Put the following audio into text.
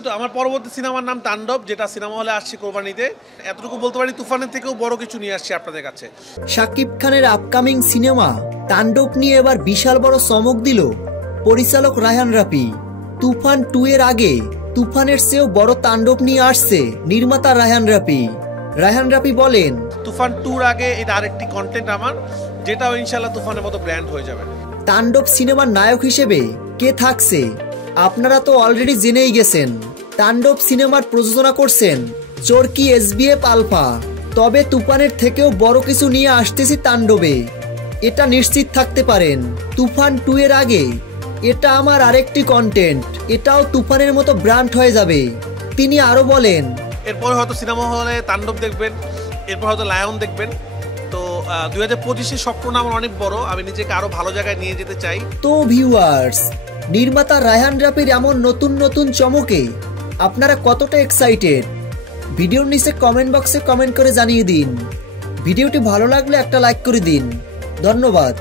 ওই তো আমার পরবর্তী সিনেমার নাম তাণ্ডব, যেটা সিনেমা হলে আসছে কোরবানিতে। এতটুকু বলতে পারি তুফানের থেকেও বড় কিছু নিয়ে আসছে আপনাদের কাছে। শাকিব খানের আপকামিং সিনেমা তাণ্ডব নিয়ে এবার বিশাল বড় চমক দিল পরিচালক রায়হান রাফি। তুফান 2 এর আগে তুফানের চেয়েও বড় তাণ্ডব নিয়ে আসছে নির্মাতা রায়হান রাফি। রায়হান রাফি বলেন, তুফান 2-র আগে এটা আরেকটি কন্টেন্ট আমার, যেটাও ইনশাল্লাহ তুফানের মতো ব্র্যান্ড হয়ে যাবে। তাণ্ডব সিনেমার নায়ক হিসেবে কে থাকছে আপনারা তো অলরেডি জেনেই গেছেন। তাণ্ডব সিনেমার প্রযোজনা করছেন চরকি SBF আলফা। তবে তুফানের থেকেও বড় কিছু নিয়ে আসতেছি তাণ্ডবে, এটা নিশ্চিত থাকতে পারেন। তুফান 2 এর আগে এটা আমার আরেকটি কন্টেন্ট, এটাও তুফানের মতো ব্র্যান্ড হয়ে যাবে। তিনি আরো বলেন, এরপরে হয়তো সিনেমা হলে তাণ্ডব দেখবেন, এরপর হয়তো লায়ন দেখবেন। তো 2025-এর স্বপ্ন আমার অনেক বড়, আমি নিজেকে আরো ভালো জায়গায় নিয়ে যেতে চাই। তো ভিউয়ার্স, নির্মাতা রায়হান রাফির এমন নতুন নতুন চমকে আপনারা কতটা এক্সাইটেড ভিডিওর নিচে কমেন্ট বক্সে কমেন্ট করে জানিয়ে দিন। ভিডিওটি ভালো লাগলে একটা লাইক করে দিন। ধন্যবাদ।